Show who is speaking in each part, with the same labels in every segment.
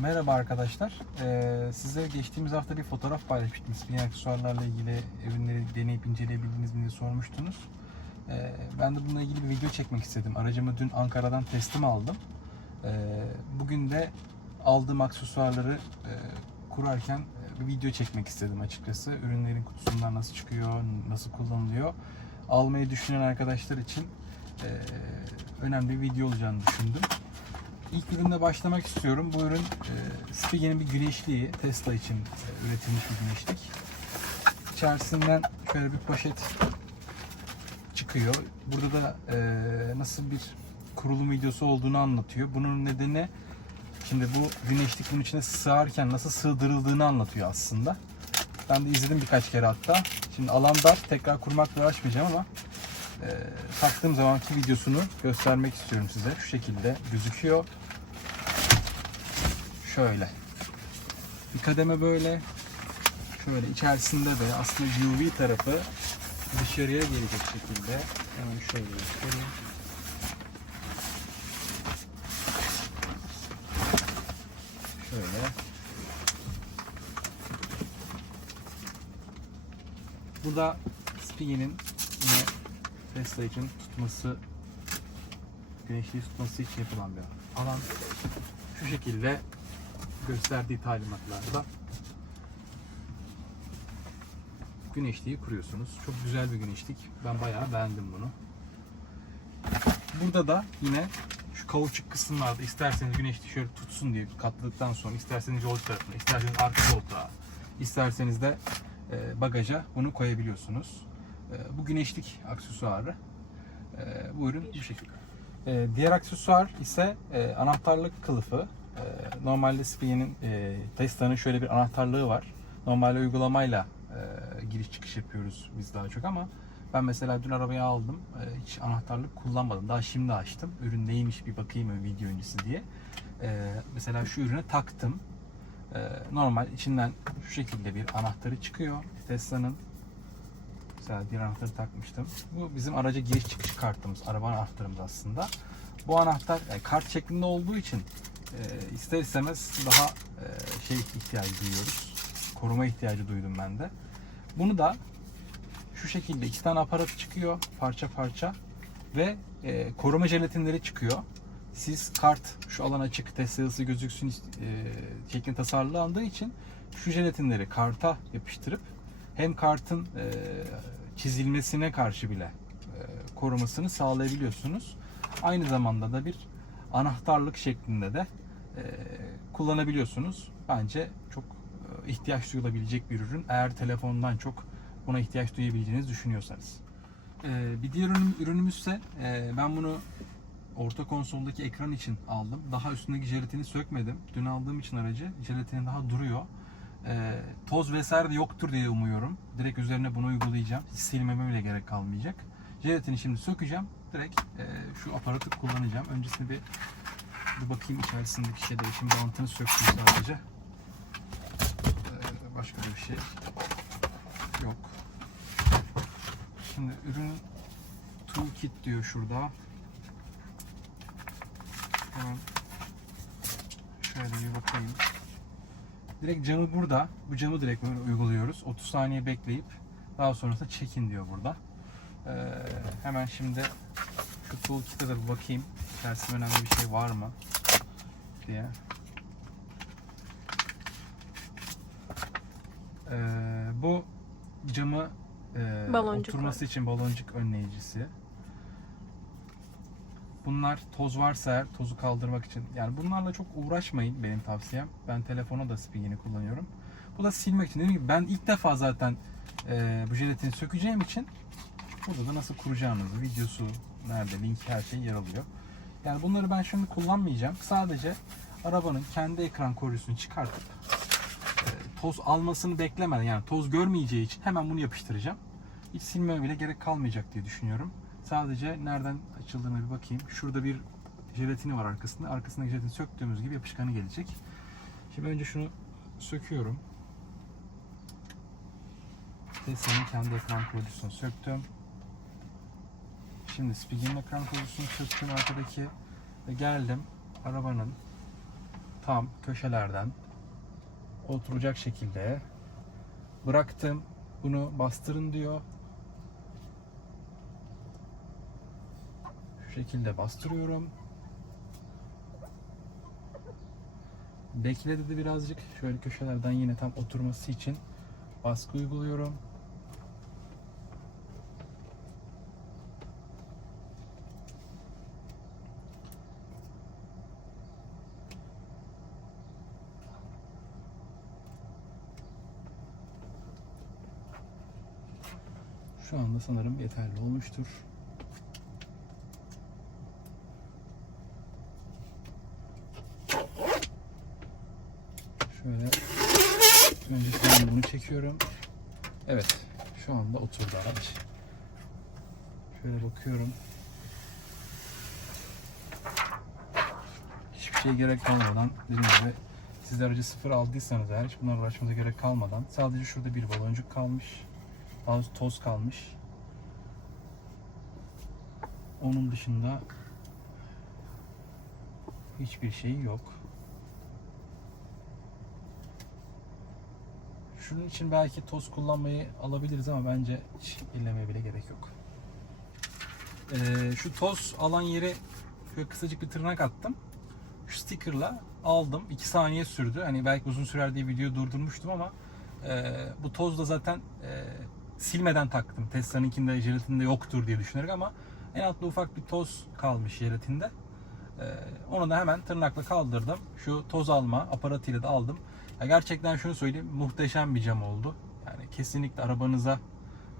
Speaker 1: Merhaba arkadaşlar. Ee, size geçtiğimiz hafta bir fotoğraf paylaşmıştım. Spin aksesuarlarla ilgili ürünleri deneyip inceleyebildiniz mi diye sormuştunuz. Ee, ben de bununla ilgili bir video çekmek istedim. Aracımı dün Ankara'dan teslim aldım. Ee, bugün de aldığım aksesuarları e, kurarken e, bir video çekmek istedim açıkçası. Ürünlerin kutusundan nasıl çıkıyor, nasıl kullanılıyor. Almayı düşünen arkadaşlar için e, önemli bir video olacağını düşündüm. İlk ürünle başlamak istiyorum. Bu ürün e, Spigen'in bir güneşliği. Tesla için e, üretilmiş bir güneşlik. İçerisinden şöyle bir poşet çıkıyor. Burada da e, nasıl bir kurulum videosu olduğunu anlatıyor. Bunun nedeni şimdi bu güneşlik bunun içine sığarken nasıl sığdırıldığını anlatıyor aslında. Ben de izledim birkaç kere hatta. Şimdi alan dar. Tekrar kurmakla uğraşmayacağım ama e, taktığım zamanki videosunu göstermek istiyorum size. Şu şekilde gözüküyor. Şöyle. Bir kademe böyle. Şöyle içerisinde de aslında UV tarafı dışarıya gelecek şekilde. Hemen şöyle göstereyim. Şöyle. Burada Spigen'in yine Tesla için tutması güneşliği tutması için yapılan bir alan. Şu şekilde gösterdiği talimatlarda güneşliği kuruyorsunuz. Çok güzel bir güneşlik. Ben bayağı beğendim bunu. Burada da yine şu kauçuk kısımlarda isterseniz güneşliği şöyle tutsun diye katladıktan sonra isterseniz yolcu tarafına, isterseniz arka koltuğa, isterseniz de e, bagaja bunu koyabiliyorsunuz. E, bu güneşlik aksesuarı. E, bu ürün bu şekilde. E, diğer aksesuar ise e, anahtarlık kılıfı. Normalde Spien'in e, Tesla'nın şöyle bir anahtarlığı var. Normalde uygulamayla e, giriş çıkış yapıyoruz biz daha çok ama ben mesela dün arabayı aldım. Hiç anahtarlık kullanmadım. Daha şimdi açtım. Ürün neymiş bir bakayım video öncesi diye. Mesela şu ürüne taktım. Normal içinden şu şekilde bir anahtarı çıkıyor. Tesla'nın Mesela bir anahtarı takmıştım. Bu bizim araca giriş çıkış kartımız, araba anahtarımız aslında. Bu anahtar yani kart şeklinde olduğu için e, ister istemez daha e, şey ihtiyacı duyuyoruz. Koruma ihtiyacı duydum ben de. Bunu da şu şekilde iki tane aparat çıkıyor parça parça ve e, koruma jelatinleri çıkıyor. Siz kart şu alan açık test sayısı gözüksün e, şeklinde tasarlandığı için şu jelatinleri karta yapıştırıp hem kartın e, çizilmesine karşı bile e, korumasını sağlayabiliyorsunuz. Aynı zamanda da bir anahtarlık şeklinde de e, kullanabiliyorsunuz. Bence çok e, ihtiyaç duyulabilecek bir ürün. Eğer telefondan çok buna ihtiyaç duyabileceğinizi düşünüyorsanız. Bir diğer ürün, ürünümüzse e, ben bunu orta konsoldaki ekran için aldım. Daha üstündeki jelatini sökmedim. Dün aldığım için aracı jelatini daha duruyor. E, toz vesaire de yoktur diye umuyorum. Direkt üzerine bunu uygulayacağım. Hiç silmeme bile gerek kalmayacak. Jelatini şimdi sökeceğim. Direkt e, şu aparatı kullanacağım. Öncesinde bir, bir bakayım içerisindeki şey değişim bantını söktüm sadece. E, başka bir şey yok. Şimdi ürün toolkit diyor şurada. Hemen şöyle bir bakayım. Direkt camı burada. Bu camı direkt böyle uyguluyoruz. 30 saniye bekleyip daha sonrasında çekin diyor burada. Ee, hemen şimdi şu toolkit'e de bakayım. İçerisinde önemli bir şey var mı diye. Ee, bu camı e,
Speaker 2: Baloncuk
Speaker 1: oturması için baloncuk önleyicisi. Bunlar toz varsa tozu kaldırmak için. Yani bunlarla çok uğraşmayın benim tavsiyem. Ben telefona da Spigen'i kullanıyorum. Bu da silmek için. Dediğim gibi ben ilk defa zaten e, bu jelatini sökeceğim için burada da nasıl kuracağınızı, videosu nerede, link her şey yer alıyor. Yani bunları ben şimdi kullanmayacağım. Sadece arabanın kendi ekran koruyucusunu çıkartıp e, toz almasını beklemeden yani toz görmeyeceği için hemen bunu yapıştıracağım. Hiç silmeme bile gerek kalmayacak diye düşünüyorum. Sadece nereden açıldığına bir bakayım. Şurada bir jelatini var arkasında. Arkasındaki jelatini söktüğümüz gibi yapışkanı gelecek. Şimdi önce şunu söküyorum. Tesla'nın kendi ekran koruyucusunu söktüm. Şimdi Spigen'in ekran koruyucusunu söktüm arkadaki ve geldim arabanın tam köşelerden oturacak şekilde bıraktım. Bunu bastırın diyor. Şekilde bastırıyorum. Bekle dedi birazcık. Şöyle köşelerden yine tam oturması için baskı uyguluyorum. Şu anda sanırım yeterli olmuştur. Şöyle çekiyorum. Evet, şu anda oturdu araç. Şöyle bakıyorum. Hiçbir şeye gerek kalmadan dediğim gibi siz aracı sıfır aldıysanız eğer hiç bunları uğraşmanıza gerek kalmadan sadece şurada bir baloncuk kalmış. Az toz kalmış. Onun dışında hiçbir şey yok. Şunun için belki toz kullanmayı alabiliriz ama bence hiç ellemeye bile gerek yok. Ee, şu toz alan yere şöyle kısacık bir tırnak attım. Şu stickerla aldım. 2 saniye sürdü. Hani belki uzun sürer diye videoyu durdurmuştum ama e, bu toz da zaten e, silmeden taktım. Tesla'nınkinde jelatinde yoktur diye düşünerek ama en altta ufak bir toz kalmış jelatinde. Ee, onu da hemen tırnakla kaldırdım. Şu toz alma aparatıyla da aldım. Ya gerçekten şunu söyleyeyim muhteşem bir cam oldu. Yani kesinlikle arabanıza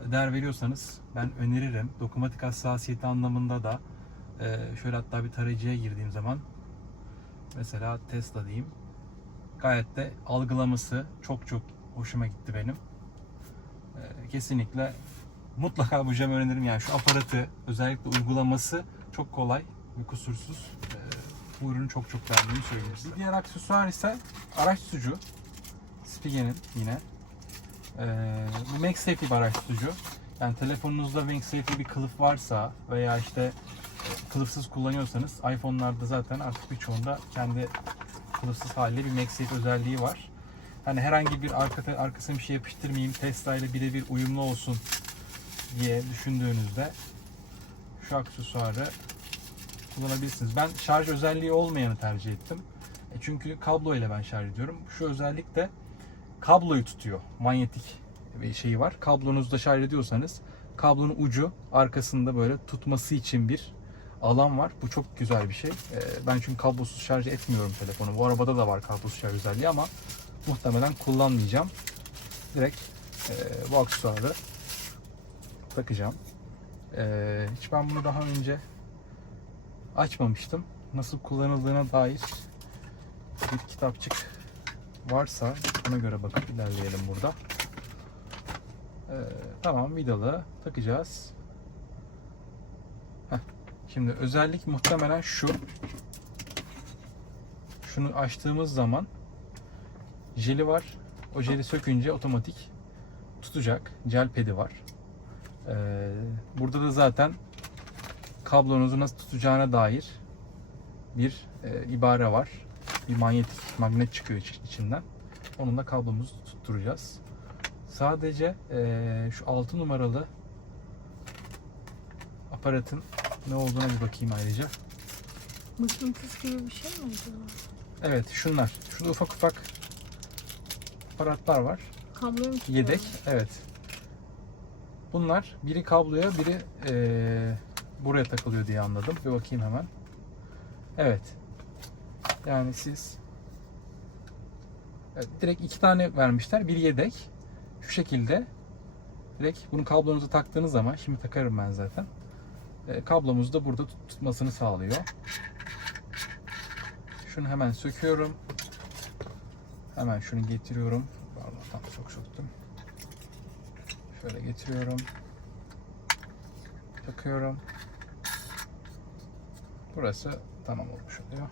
Speaker 1: değer veriyorsanız ben öneririm. Dokunmatik hassasiyeti anlamında da e, şöyle hatta bir tarayıcıya girdiğim zaman mesela Tesla diyeyim. Gayet de algılaması çok çok hoşuma gitti benim. E, kesinlikle mutlaka bu camı öneririm. Yani şu aparatı özellikle uygulaması çok kolay ve kusursuz. Ee, bu ürünü çok çok beğendiğimi söyleyeyim size. Diğer aksesuar ise araç tutucu. Spigen'in yine. Ee, bu MagSafe bir araç tutucu. Yani telefonunuzda MagSafe bir kılıf varsa veya işte e, kılıfsız kullanıyorsanız iPhone'larda zaten artık birçoğunda kendi kılıfsız haliyle bir MagSafe özelliği var. Hani herhangi bir arka, arkasına bir şey yapıştırmayayım, Tesla ile birebir uyumlu olsun diye düşündüğünüzde şu aksesuarı kullanabilirsiniz. Ben şarj özelliği olmayanı tercih ettim. E çünkü kablo ile ben şarj ediyorum. Şu özellik de kabloyu tutuyor. Manyetik bir şeyi var. Kablonuzda şarj ediyorsanız kablonun ucu arkasında böyle tutması için bir alan var. Bu çok güzel bir şey. E, Ben çünkü kablosuz şarj etmiyorum telefonu. Bu arabada da var kablosuz şarj özelliği ama muhtemelen kullanmayacağım. Direkt e, aksesuarı takacağım. Ee, hiç ben bunu daha önce açmamıştım. Nasıl kullanıldığına dair bir kitapçık varsa ona göre bakıp ilerleyelim burada. Ee, tamam vidalı takacağız. Heh. Şimdi özellik muhtemelen şu. Şunu açtığımız zaman jeli var. O jeli sökünce otomatik tutacak. Gel pedi var. Ee, burada da zaten kablonuzu nasıl tutacağına dair bir e, ibare var. Bir manyetik magnet çıkıyor iç- içinden. Onunla kablomuzu tutturacağız. Sadece e, şu 6 numaralı aparatın ne olduğuna bir bakayım ayrıca.
Speaker 2: Mıknatıs gibi bir şey mi acaba?
Speaker 1: Evet şunlar. Şurada ufak ufak aparatlar var.
Speaker 2: Kabloyu mu?
Speaker 1: Yedek. Evet. Bunlar biri kabloya biri eee, buraya takılıyor diye anladım. Bir bakayım hemen. Evet. Yani siz evet, direkt iki tane vermişler. Bir yedek. Şu şekilde direkt bunu kablonuza taktığınız zaman şimdi takarım ben zaten. E, kablomuzu da burada tut- tutmasını sağlıyor. Şunu hemen söküyorum. Hemen şunu getiriyorum. Pardon tam çok soktum. Şöyle getiriyorum. Takıyorum. Burası tamam olmuş oluyor.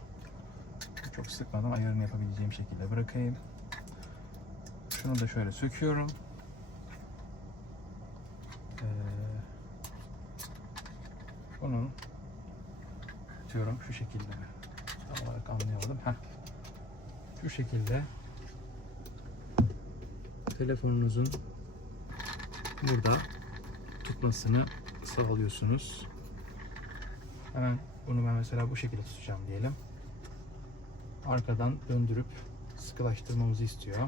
Speaker 1: Çok sıkmadan ayarını yapabileceğim şekilde bırakayım. Şunu da şöyle söküyorum. Ee, bunun tutuyorum şu şekilde. Tam olarak anlayamadım. Heh. şu şekilde telefonunuzun burada tutmasını sağlıyorsunuz. Hemen bunu ben mesela bu şekilde tutacağım diyelim. Arkadan döndürüp sıkılaştırmamızı istiyor.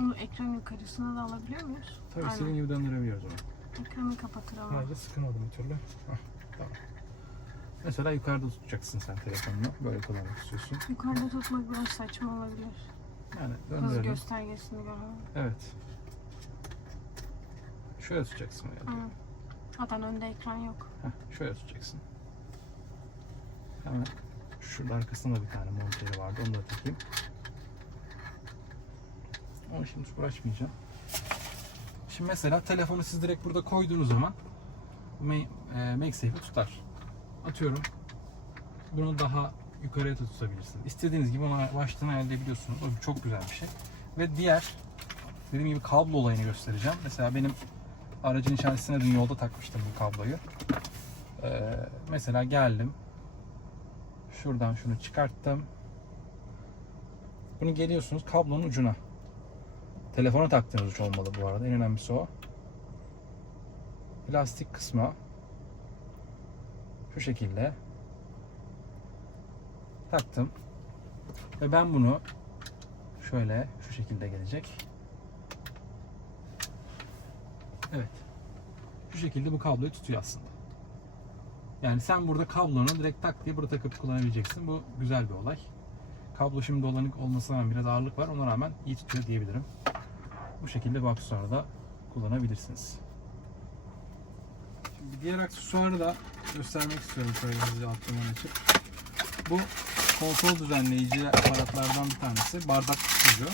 Speaker 2: Onu ekran yukarısına da alabiliyor muyuz?
Speaker 1: Tabii
Speaker 2: Aynen.
Speaker 1: istediğin gibi döndürebiliyoruz onu.
Speaker 2: Ekranı kapatır ama.
Speaker 1: Sadece sıkamadım bir türlü. Hah, tamam. Mesela yukarıda tutacaksın sen telefonunu. Böyle kullanmak istiyorsun.
Speaker 2: Yukarıda tutmak biraz saçma olabilir.
Speaker 1: Yani
Speaker 2: Hız
Speaker 1: döndürelim.
Speaker 2: göstergesini görmem.
Speaker 1: Evet. Şöyle tutacaksın yani.
Speaker 2: Aynen. Zaten önde ekran yok.
Speaker 1: Heh, şöyle tutacaksın. Hemen şurada arkasında bir tane monteri vardı. Onu da takayım. Onu şimdi uğraşmayacağım. Şimdi mesela telefonu siz direkt burada koyduğunuz zaman Ma- e, MagSafe'i tutar. Atıyorum. Bunu daha yukarıya da tutabilirsiniz. İstediğiniz gibi ona başlığını ayarlayabiliyorsunuz. O çok güzel bir şey. Ve diğer dediğim gibi kablo olayını göstereceğim. Mesela benim aracın içerisine dün yolda takmıştım bu kabloyu. Ee, mesela geldim. Şuradan şunu çıkarttım. Bunu geliyorsunuz kablonun ucuna. Telefona taktığınız uç olmalı bu arada. En önemlisi o. Plastik kısma şu şekilde taktım. Ve ben bunu şöyle şu şekilde gelecek. Evet. Şu şekilde bu kabloyu tutuyor aslında. Yani sen burada kablonu direkt tak diye burada takıp kullanabileceksin. Bu güzel bir olay. Kablo şimdi dolanık olmasına rağmen biraz ağırlık var. Ona rağmen iyi tutuyor diyebilirim. Bu şekilde bu aksesuarı da kullanabilirsiniz. Şimdi diğer aksesuarı da göstermek istiyorum şöyle hızlıca aklımdan açıp. Bu konsol düzenleyici aparatlardan bir tanesi. Bardak tutucu.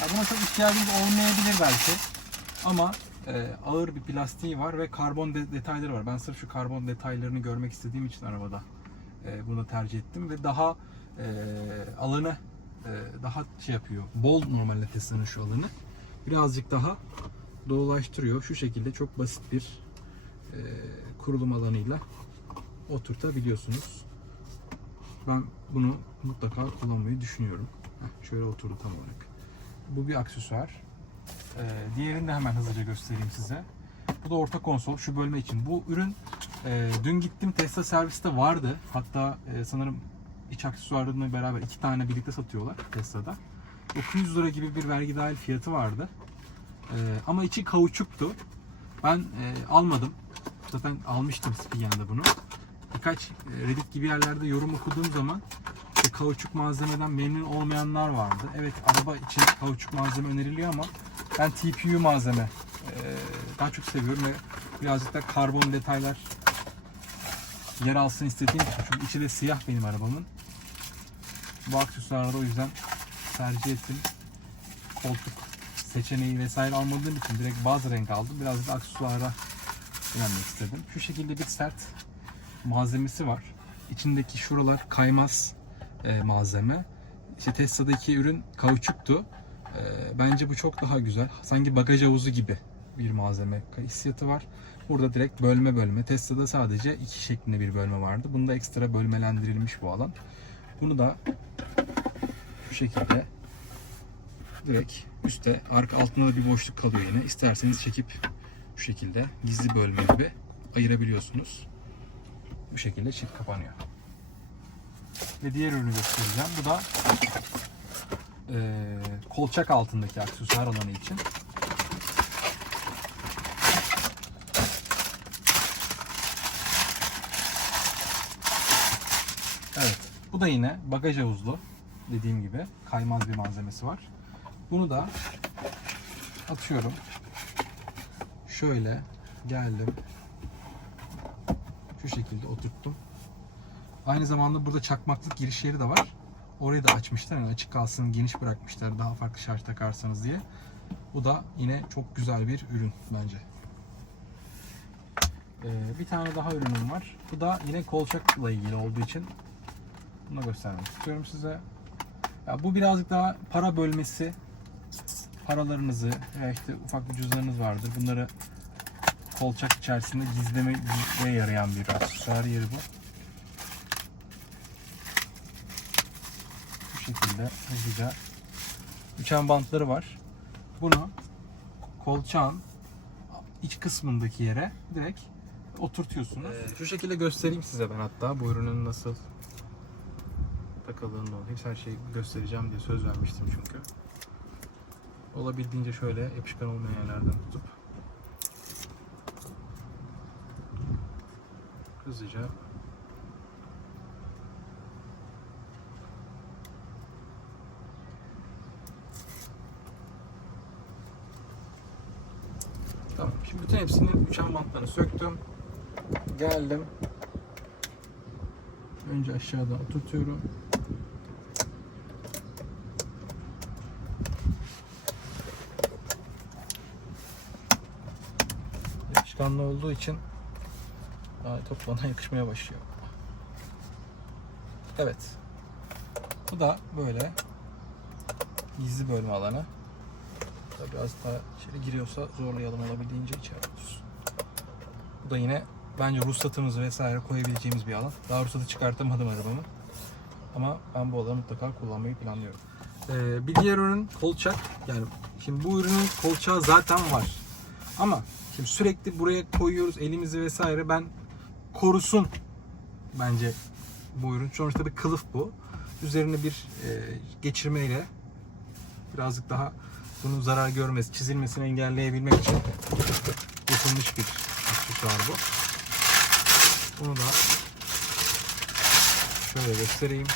Speaker 1: Ya buna çok ihtiyacınız olmayabilir belki. Ama e, ağır bir plastiği var ve karbon de- detayları var. Ben sırf şu karbon detaylarını görmek istediğim için arabada e, bunu tercih ettim ve daha e, alanı e, daha şey yapıyor. Bol normalde Tesla'nın şu alanı. Birazcık daha dolaştırıyor. Şu şekilde çok basit bir e, kurulum alanıyla oturtabiliyorsunuz. Ben bunu mutlaka kullanmayı düşünüyorum. Heh, şöyle oturdu tam olarak. Bu bir aksesuar. Ee, diğerini de hemen hızlıca göstereyim size. Bu da orta konsol şu bölme için. Bu ürün e, dün gittim Tesla serviste vardı. Hatta e, sanırım iç aksesuarını beraber iki tane birlikte satıyorlar Tesla'da. 900 lira gibi bir vergi dahil fiyatı vardı. E, ama içi kauçuktu. Ben e, almadım. Zaten almıştım Spigen'de bunu. Birkaç e, Reddit gibi yerlerde yorum okuduğum zaman kauçuk malzemeden memnun olmayanlar vardı. Evet araba için kauçuk malzeme öneriliyor ama ben TPU malzeme e, daha çok seviyorum ve birazcık da karbon detaylar yer alsın istediğim için. Çünkü içi de siyah benim arabamın. Bu aksesuarları o yüzden tercih ettim. Koltuk seçeneği vesaire almadığım için direkt bazı renk aldım. Biraz da aksesuara önemli istedim. Şu şekilde bir sert malzemesi var. İçindeki şuralar kaymaz e, malzeme. İşte Tesla'daki ürün kauçuktu. E, bence bu çok daha güzel. Sanki bagaj havuzu gibi bir malzeme hissiyatı var. Burada direkt bölme bölme. Tesla'da sadece iki şeklinde bir bölme vardı. Bunda ekstra bölmelendirilmiş bu alan. Bunu da bu şekilde direkt üstte arka altında da bir boşluk kalıyor yine. İsterseniz çekip bu şekilde gizli bölme gibi ayırabiliyorsunuz. Bu şekilde çift kapanıyor. Ve diğer ürünü göstereceğim. Bu da eee, kolçak altındaki aksesuar alanı için. Evet. Bu da yine bagaj havuzlu. Dediğim gibi kaymaz bir malzemesi var. Bunu da atıyorum. Şöyle geldim. Şu şekilde oturttum. Aynı zamanda burada çakmaklık giriş yeri de var. Orayı da açmışlar. Yani açık kalsın, geniş bırakmışlar. Daha farklı şarj takarsanız diye. Bu da yine çok güzel bir ürün bence. Ee, bir tane daha ürünüm var. Bu da yine kolçakla ilgili olduğu için bunu göstermek istiyorum size. Ya bu birazcık daha para bölmesi. Paralarınızı veya işte ufak bir cüzdanınız vardır. Bunları kolçak içerisinde gizlemeye yarayan bir aksesuar yeri bu. Şekilde hızlıca uçan bantları var. Bunu kolçağın iç kısmındaki yere direkt oturtuyorsunuz. şu şekilde göstereyim size ben hatta bu ürünün nasıl takıldığını Hepsi her şeyi göstereceğim diye söz vermiştim çünkü. Olabildiğince şöyle yapışkan olmayan yerlerden tutup hızlıca Tamam. Şimdi bütün hepsini uçan bantlarını söktüm. Geldim. Önce aşağıda oturtuyorum. Yapışkanlı olduğu için daha top bana yakışmaya başlıyor. Evet. Bu da böyle gizli bölme alanı. Tabii biraz daha içeri giriyorsa zorlayalım olabildiğince içeri olsun. Bu da yine bence ruhsatımızı vesaire koyabileceğimiz bir alan. Daha ruhsatı çıkartamadım arabamı. Ama ben bu alanı mutlaka kullanmayı planlıyorum. Ee, bir diğer ürün kolçak. Yani şimdi bu ürünün kolçağı zaten var. Ama şimdi sürekli buraya koyuyoruz elimizi vesaire. Ben korusun bence bu ürün. Sonuçta bir kılıf bu. Üzerine bir e, geçirmeyle birazcık daha bunun zarar görmesi, çizilmesini engelleyebilmek için yapılmış bir aksesuar bu. Bunu da şöyle göstereyim.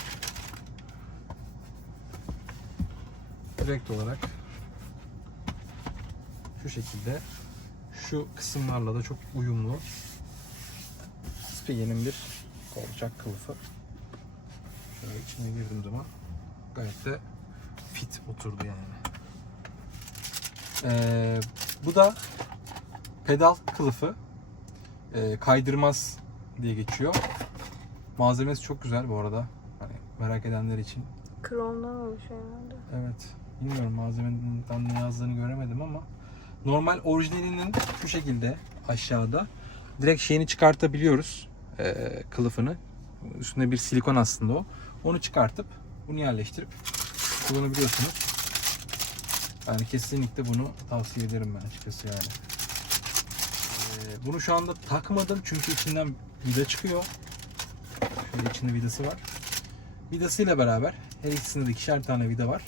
Speaker 1: Direkt olarak şu şekilde şu kısımlarla da çok uyumlu Spigen'in bir kolçak kılıfı. Şöyle içine girdiğim zaman gayet de fit oturdu yani. Ee, bu da pedal kılıfı. Ee, kaydırmaz diye geçiyor. Malzemesi çok güzel bu arada. Hani merak edenler için.
Speaker 2: Kromdan oluşuyor herhalde.
Speaker 1: Evet. Bilmiyorum malzemeden ne yazdığını göremedim ama normal orijinalinin şu şekilde aşağıda direkt şeyini çıkartabiliyoruz. Ee, kılıfını. Üstünde bir silikon aslında o. Onu çıkartıp bunu yerleştirip kullanabiliyorsunuz. Yani kesinlikle bunu tavsiye ederim ben açıkçası yani. Ee, bunu şu anda takmadım çünkü içinden vida çıkıyor. Şöyle içinde vidası var. Vidasıyla beraber her ikisinde de ikişer tane vida var.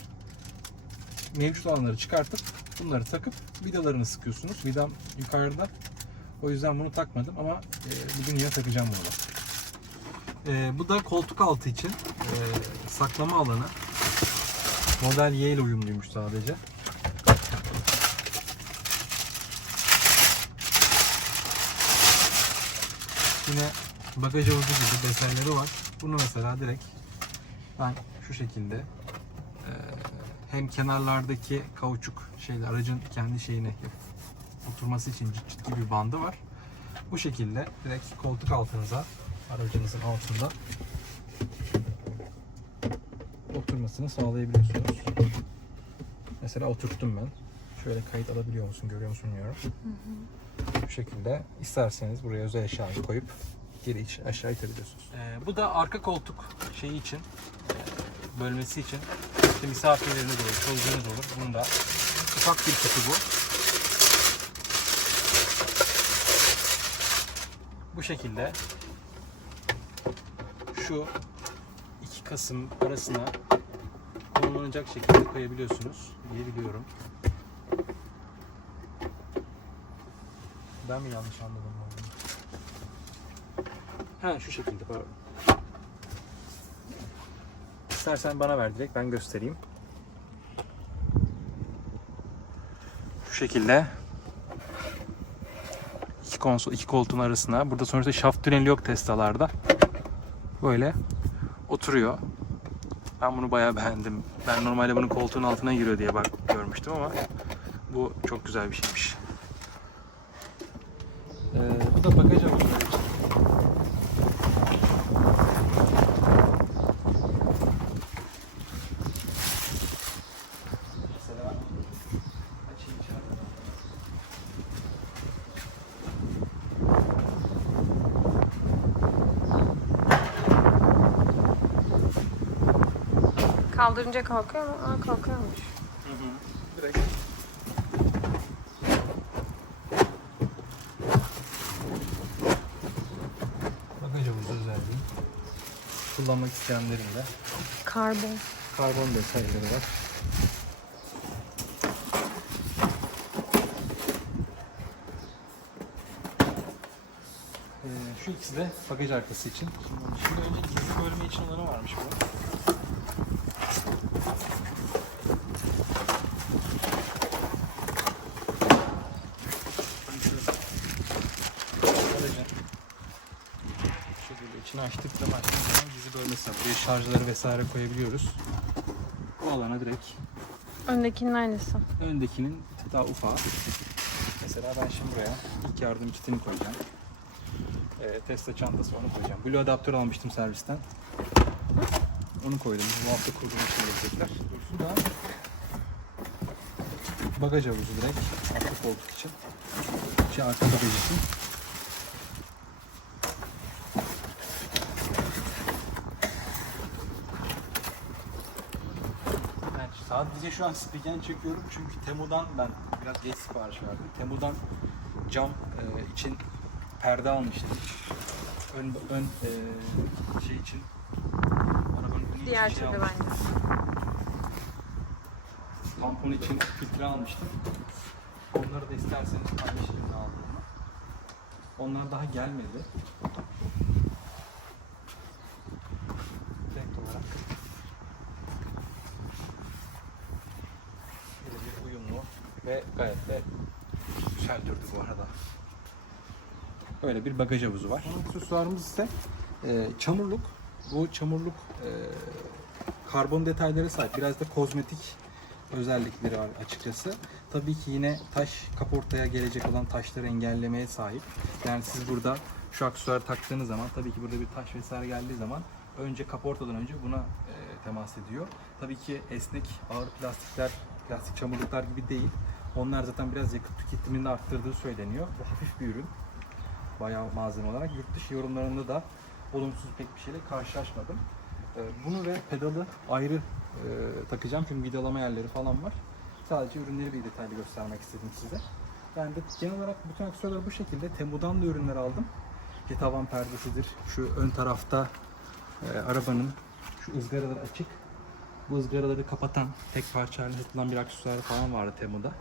Speaker 1: Mevcut olanları çıkartıp bunları takıp vidalarını sıkıyorsunuz. Vidam yukarıda. O yüzden bunu takmadım ama e, bugün yine takacağım bunu. E, bu da koltuk altı için e, saklama alanı. Model Y ile uyumluymuş sadece. Yine bagaj havuzu gibi desenleri var. Bunu mesela direkt ben şu şekilde e, hem kenarlardaki kauçuk şeyle aracın kendi şeyine oturması için ciddi bir bandı var. Bu şekilde direkt koltuk altınıza aracınızın altında oturmasını sağlayabiliyorsunuz. Mesela oturttum ben. Şöyle kayıt alabiliyor musun, görüyor musun bilmiyorum. Şekilde isterseniz buraya özel eşyayı koyup geri iç aşağı itebiliyorsunuz. Ee, bu da arka koltuk şeyi için e, bölmesi için işte misafirleriniz olur, çocuğunuz olur. Bunda ufak bir kutu bu. Bu şekilde şu iki kasım arasına konumlanacak şekilde koyabiliyorsunuz diye biliyorum. Ben mi yanlış anladım? Ha şu şekilde pardon. İstersen bana ver direkt ben göstereyim. Şu şekilde iki konsol iki koltuğun arasına burada sonuçta şaft tüneli yok Tesla'larda. Böyle oturuyor. Ben bunu bayağı beğendim. Ben normalde bunun koltuğun altına giriyor diye bak görmüştüm ama bu çok güzel bir şeymiş. Ee, bu da bagaj havuzları için. Mesela açayım içeriden.
Speaker 2: Kaldırınca kalkıyor mu? Aa kalkıyormuş.
Speaker 1: Direkt. Bagaj havuzu özelliği. Kullanmak isteyenlerin de
Speaker 2: Karbon.
Speaker 1: karbon detayları var. Ee, şu ikisi de bagaj arkası için. Şimdi önce gizli bölme için olanı varmış bu. İçini açtık zaman bölmesi var. Buraya şarjları vesaire koyabiliyoruz. Bu alana direkt
Speaker 2: Öndekinin aynısı.
Speaker 1: öndekinin daha ufağı. Mesela ben şimdi buraya ilk yardım kitini koyacağım. Ee, Tesla çantası onu koyacağım. Blue adaptör almıştım servisten. Onu koydum. Bu hafta kurduğum için gelecekler. Şu da bagaj havuzu direkt. Arka koltuk için. Şey arka bagaj için. Yani sadece şu an spiken çekiyorum çünkü Temu'dan ben biraz geç sipariş verdim. Temu'dan cam e, için perde almıştım. Ön, ön e, şey için arabanın önü
Speaker 2: Diğer
Speaker 1: için şey
Speaker 2: türlü
Speaker 1: almıştım.
Speaker 2: bence.
Speaker 1: Tampon için filtre almıştım. Onları da isterseniz paylaşayım ne aldığımı. Onlar daha gelmedi. Renk olarak. Böyle bir uyumlu ve gayet de güzel durdu bu arada. Böyle bir bagaj havuzu var. Aksesuarımız ise e, çamurluk. Bu çamurluk e, karbon detayları sahip. Biraz da kozmetik özellikleri var açıkçası. Tabii ki yine taş kaportaya gelecek olan taşları engellemeye sahip. Yani siz burada şu aksesuarı taktığınız zaman tabii ki burada bir taş vesaire geldiği zaman önce kaportadan önce buna e, temas ediyor. Tabii ki esnek ağır plastikler, plastik çamurluklar gibi değil. Onlar zaten biraz yakıt tüketimini arttırdığı söyleniyor. Bu hafif bir ürün. Bayağı malzeme olarak. Yurt dışı yorumlarında da olumsuz pek bir şeyle karşılaşmadım. Ee, Bunu ve pedalı ayrı e, takacağım çünkü vidalama yerleri falan var. Sadece ürünleri bir detaylı göstermek istedim size. Ben de genel olarak bütün aksesuarları bu şekilde. Temu'dan da ürünler aldım. İşte tavan perdesidir. Şu ön tarafta e, arabanın şu ızgaraları açık. Bu ızgaraları kapatan tek parça halinde satılan bir aksesuar falan vardı Temu'da.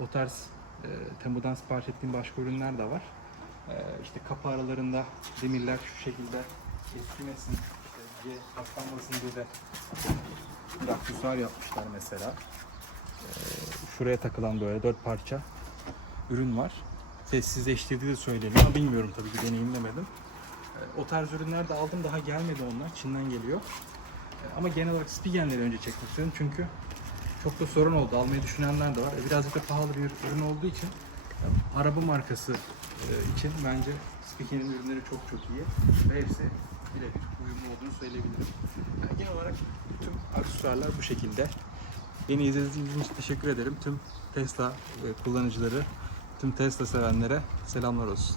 Speaker 1: O tarz e, Temu'dan sipariş ettiğim başka ürünler de var. E, işte kapı aralarında demirler şu şekilde eskimesin, diye paslanmasın diye de aksesuar yapmışlar mesela. E, şuraya takılan böyle dört parça ürün var. Sessizleştirdiği de söyleniyor ama bilmiyorum tabii ki deneyimlemedim. E, o tarz ürünler de aldım daha gelmedi onlar. Çin'den geliyor. E, ama genel olarak Spigen'leri önce çekmek istedim çünkü çok da sorun oldu. Almayı düşünenler de var. E, birazcık da pahalı bir ürün olduğu için e, araba markası e, için bence Spigen'in ürünleri çok çok iyi ve hepsi birebir uyumlu olduğunu söyleyebilirim. Yani genel olarak tüm aksesuarlar bu şekilde. Beni izlediğiniz için teşekkür ederim. Tüm Tesla kullanıcıları, tüm Tesla sevenlere selamlar olsun.